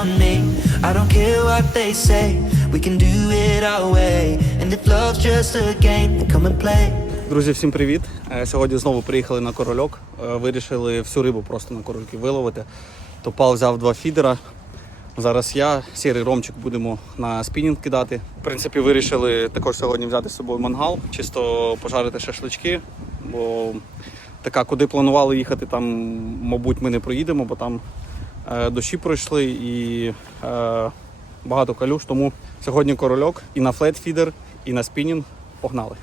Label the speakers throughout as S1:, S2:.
S1: what they say. We can do it our way. And if love's just a game, then come and play.
S2: Друзі, всім привіт! Е, Сьогодні знову приїхали на корольок. Е, Вирішили всю рибу просто на корольки виловити. Топал взяв два фідера. Зараз я, сірий ромчик будемо на спінінг кидати. В принципі, вирішили також сьогодні взяти з собою мангал, чисто пожарити шашлички. Бо така, куди планували їхати, там, мабуть, ми не проїдемо, бо там дощі пройшли і е, багато калюш. Тому сьогодні корольок і на флет-фідер, і на спінінг. Погнали!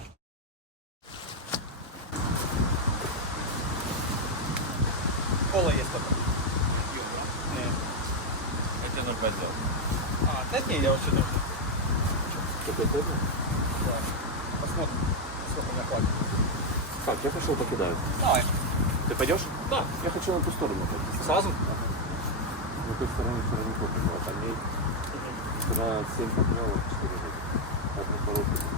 S2: Кола є така. Ні.
S3: Это 0,5 сделал.
S2: А, та ні, я вообще думаю.
S3: Такой формы?
S2: Посмотрим, сколько меня хватит.
S3: Так, я пошел покидаю.
S2: Давай.
S3: Ты пойдешь?
S2: Да.
S3: Я хочу на ту сторону пойти.
S2: Сразу?
S3: На той стороне все равно плохо было. Там ей вчера 7 покляло, 4 рыбы. Одну коробку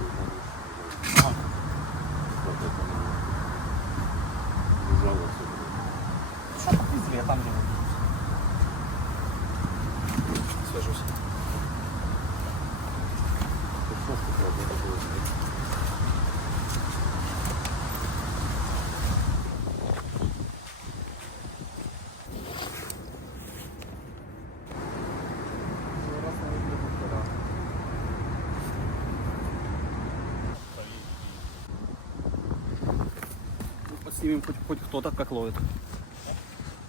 S2: Поснимем хоть, хоть кто-то как ловит.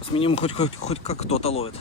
S2: Сменим хоть, хоть, хоть как кто-то ловит.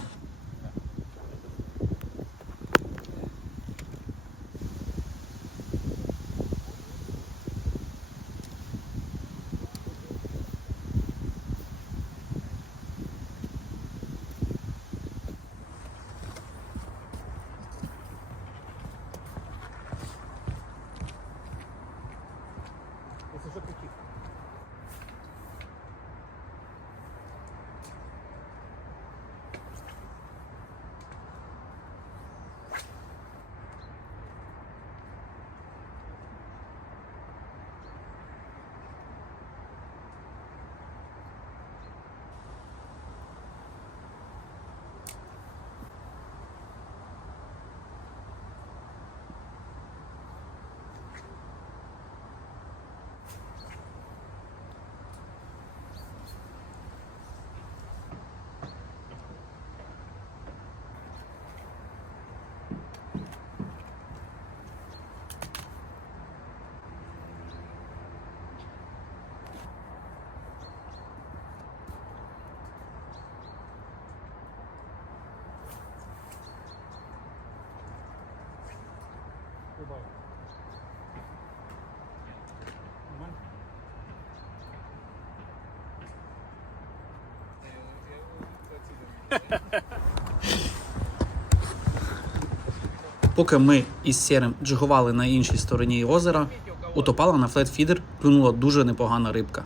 S2: Поки ми із сірим джигували на іншій стороні озера, у Топала на флетфідер клюнула дуже непогана рибка.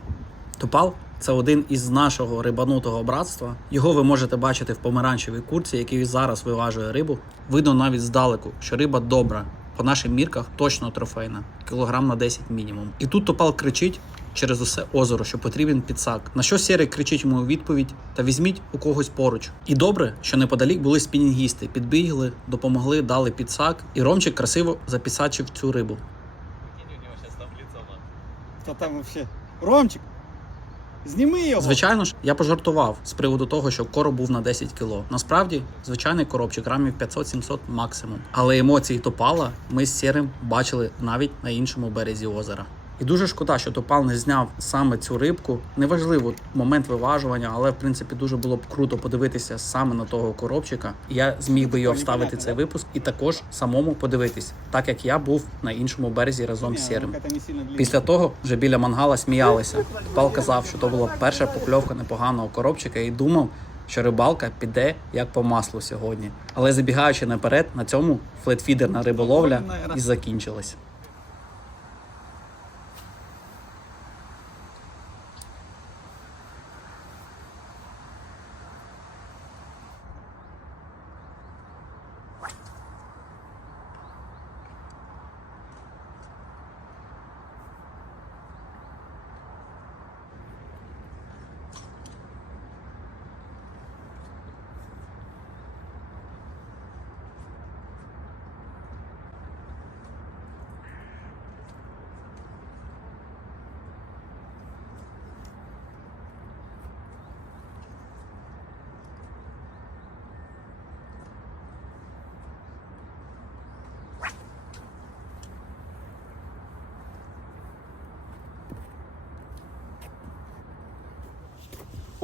S2: Топал це один із нашого рибанутого братства. Його ви можете бачити в помаранчевій курці, який зараз виважує рибу. Видно навіть здалеку, що риба добра. По нашим мірках точно трофейна, кілограм на 10 мінімум. І тут Топал кричить через усе озеро, що потрібен підсак. На що Сірий кричить йому у відповідь та візьміть у когось поруч. І добре, що неподалік були спінінгісти, підбігли, допомогли, дали підсак, і Ромчик красиво запісачив цю рибу.
S4: Та там вообще. Ромчик! Зніми його!
S2: Звичайно ж, я пожартував з приводу того, що короб був на 10 кіло. Насправді, звичайний коробчик грамів 500-700 максимум. Але емоції топала ми з сірим бачили навіть на іншому березі озера. І дуже шкода, що Топал не зняв саме цю рибку. Неважливо момент виважування, але в принципі дуже було б круто подивитися саме на того коробчика. Я зміг би його вставити цей випуск і також самому подивитись, так як я був на іншому березі разом з сірим. Після того вже біля мангала сміялися. Пал казав, що то була перша покльовка непоганого коробчика і думав, що рибалка піде як по маслу сьогодні. Але забігаючи наперед, на цьому флетфідерна риболовля і закінчилась.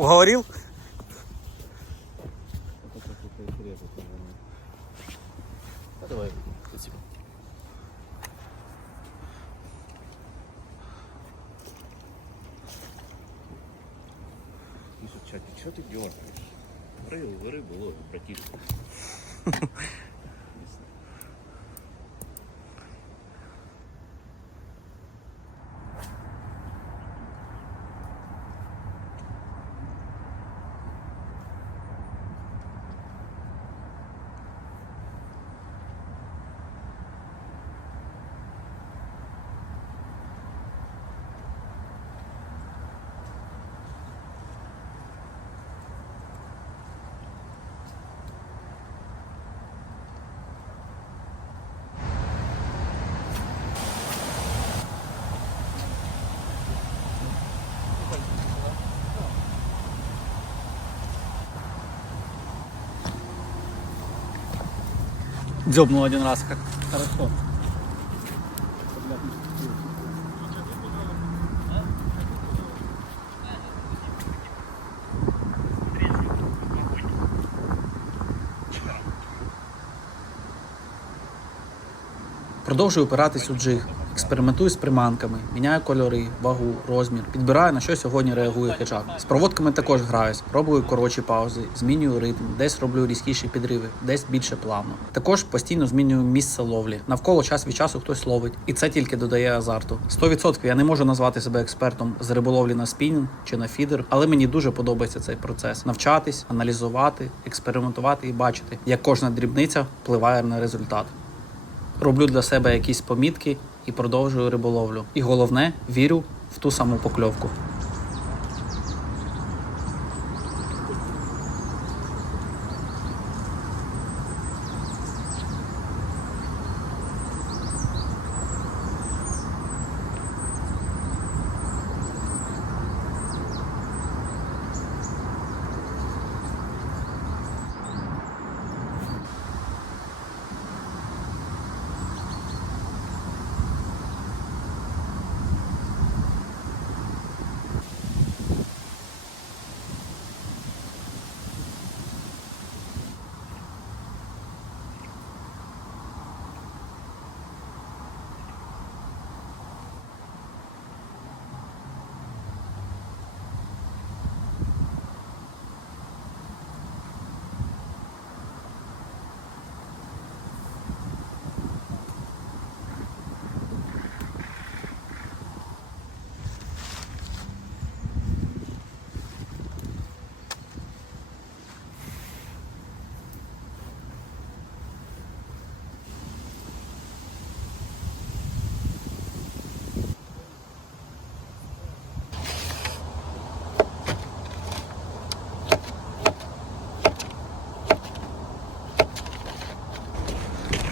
S2: Уговорил? Дзёбнул один раз, как хорошо. Продовжую опиратись у джиг, експериментую з приманками, міняю кольори, вагу, розмір, підбираю на що сьогодні реагує хижак. З проводками також граюсь, пробую коротші паузи, змінюю ритм, десь роблю різкіші підриви, десь більше плавно. Також постійно змінюю місце ловлі. Навколо час від часу хтось ловить, і це тільки додає азарту. 100% я не можу назвати себе експертом з риболовлі на спінінг чи на фідер, але мені дуже подобається цей процес: навчатись, аналізувати, експериментувати і бачити, як кожна дрібниця впливає на результат роблю для себе якісь помітки і продовжую риболовлю. І головне, вірю в ту саму покльовку.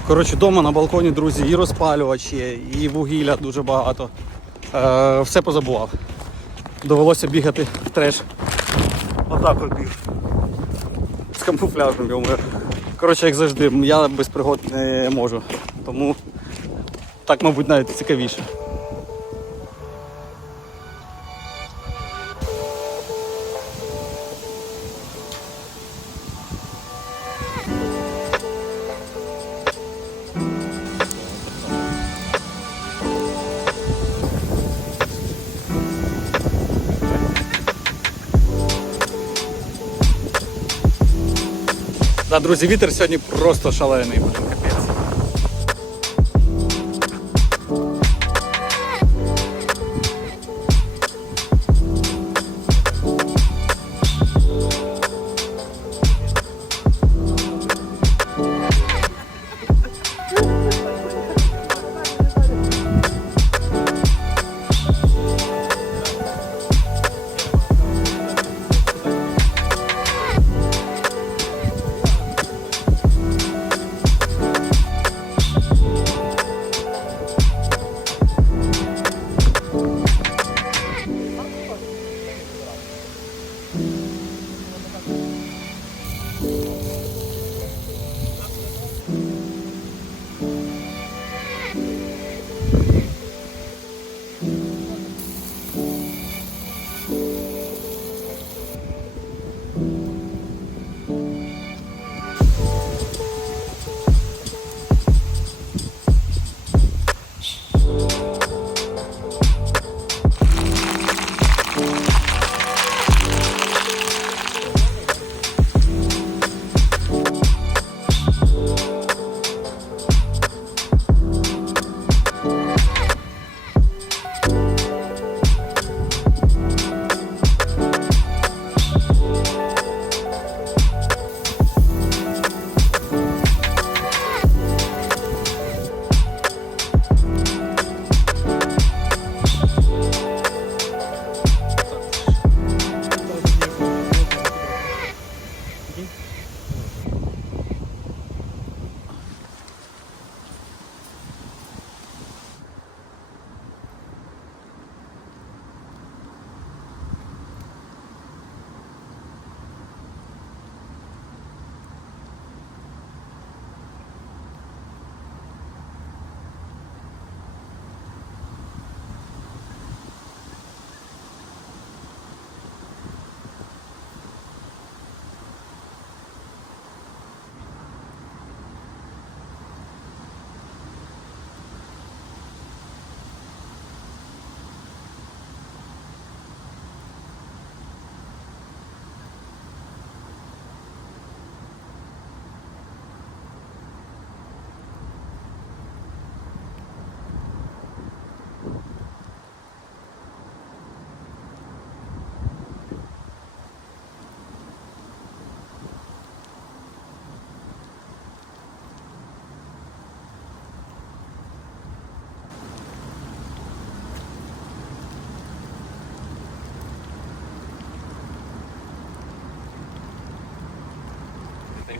S2: Коротше, вдома на балконі, друзі, і розпалювач є, і вугілля дуже багато. Е, все позабував. Довелося бігати в треш. Отак от біг. З камуфляжем йомою. Коротше, як завжди, я без пригод не можу. Тому так, мабуть, навіть цікавіше. Да, друзі, вітер сьогодні просто шалений.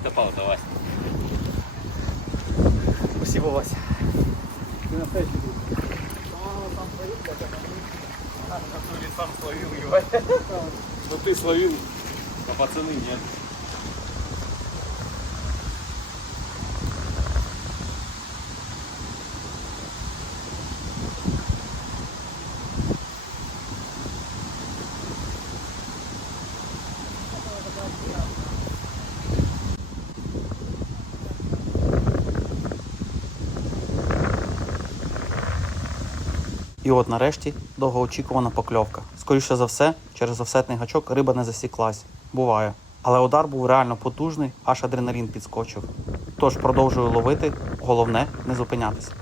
S3: Как-то пауза, Вася.
S4: Спасибо, Вася. Ты настоящий друг.
S3: А, сам словил его. Ну ты словил, а пацаны нет.
S2: І от нарешті довгоочікувана покльовка. Скоріше за все, через офсетний гачок риба не засіклась. Буває. Але удар був реально потужний, аж адреналін підскочив. Тож продовжую ловити, головне не зупинятися.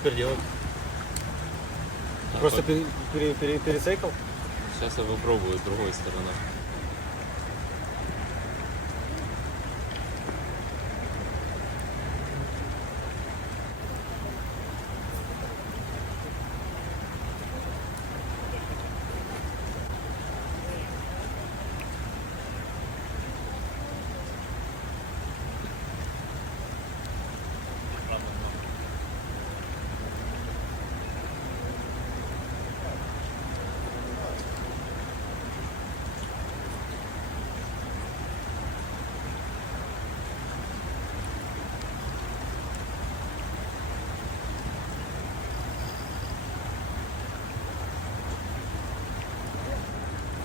S3: Теперь делать?
S4: Просто пере, пере?
S3: Сейчас я попробую с другой стороны.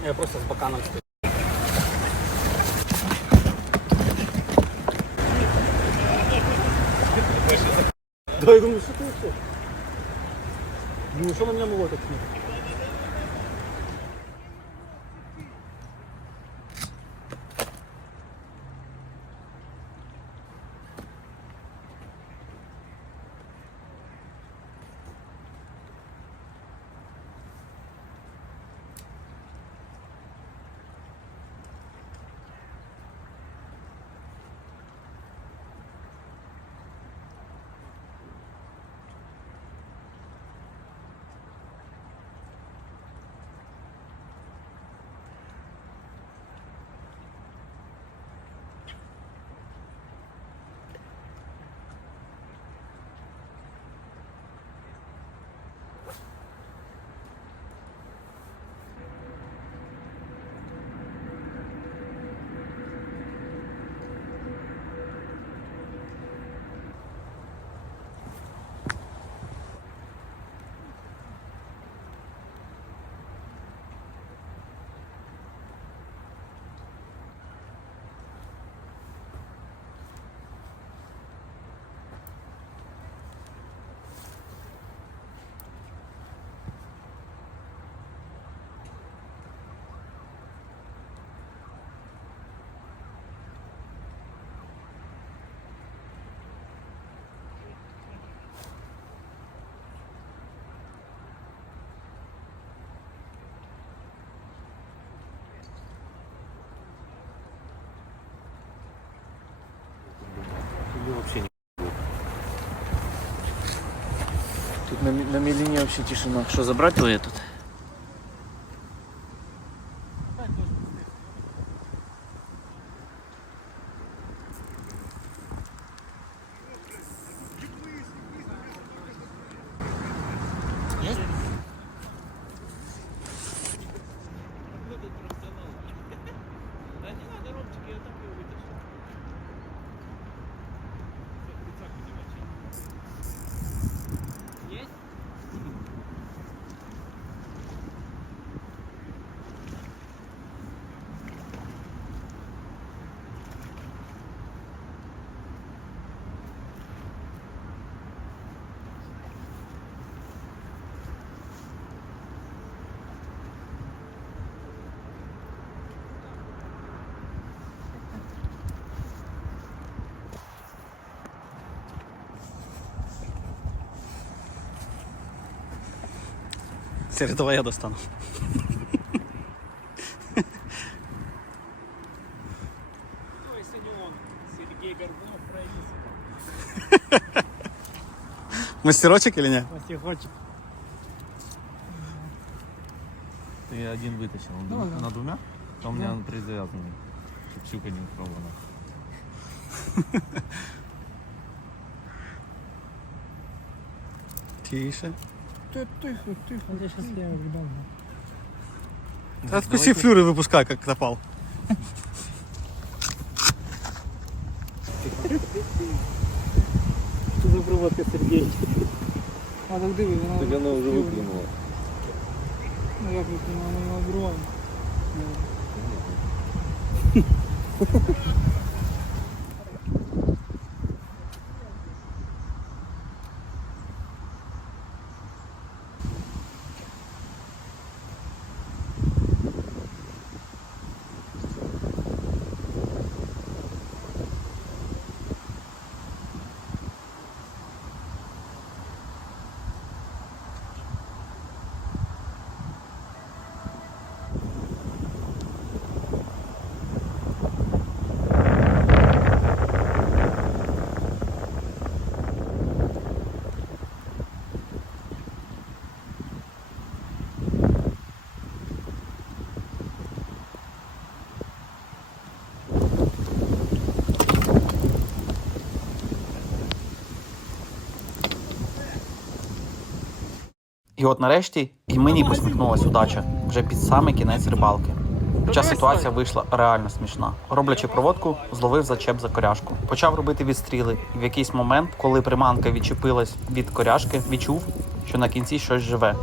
S4: Я просто с баканом стою. Да, я думаю, что ты вообще? Ну, что на меня могло
S5: Тут на, на милине вообще тишина.
S2: Середова я достану. Мастерочек или нет?
S4: Мастерочек.
S3: Ты один вытащил. Ну, да. На двумя? А у меня ну. он привязанный. Шепчук один пробовал. Тише.
S2: Тише.
S4: Тихо, тихо. Я сейчас я вдома.
S2: Откуси флюры выпускай, как напал.
S4: Що за проводка Сергій? А так диви, вона
S3: Так она уже выплюнула.
S4: Ну як вона вона обриває.
S2: І от нарешті і мені посміхнулася удача вже під самий кінець рибалки. Хоча ситуація вийшла реально смішна. Роблячи проводку, зловив зачеп за коряшку. Почав робити відстріли, і в якийсь момент, коли приманка відчепилась від коряшки, відчув, що на кінці щось живе.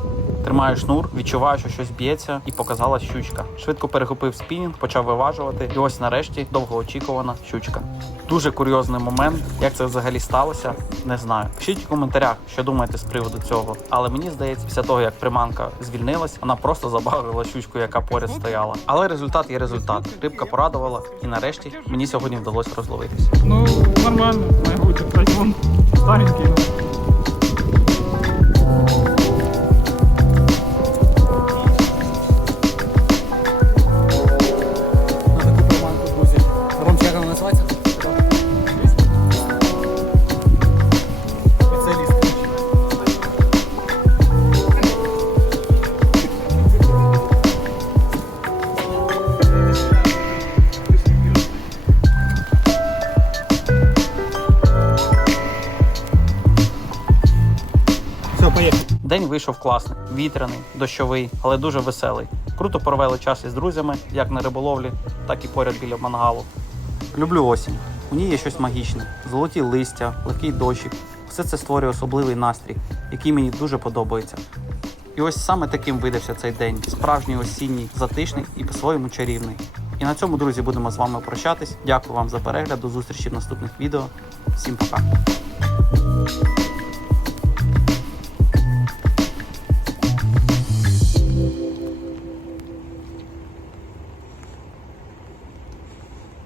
S2: Тримаю шнур, відчуваю, що щось б'ється, і показала щучка. Швидко перехопив спінінг, почав виважувати, і ось нарешті довгоочікувана щучка. Дуже курйозний момент. Як це взагалі сталося, не знаю. Пишіть у коментарях, що думаєте з приводу цього. Але мені здається, після того як приманка звільнилась, вона просто забавила щучку, яка поряд стояла. Але результат є результат. Рибка порадувала, і нарешті мені сьогодні вдалося розловитись.
S4: Ну, нормально, має бути. Старенький.
S2: День вийшов класний, вітряний, дощовий, але дуже веселий. Круто провели час із друзями, як на риболовлі, так і поряд біля мангалу. Люблю осінь. У ній є щось магічне: золоті листя, легкий дощик. Все це створює особливий настрій, який мені дуже подобається. І ось саме таким видався цей день: справжній осінній, затишний і по-своєму чарівний. І на цьому, друзі, будемо з вами прощатись. Дякую вам за перегляд. До зустрічі в наступних відео. Всім пока.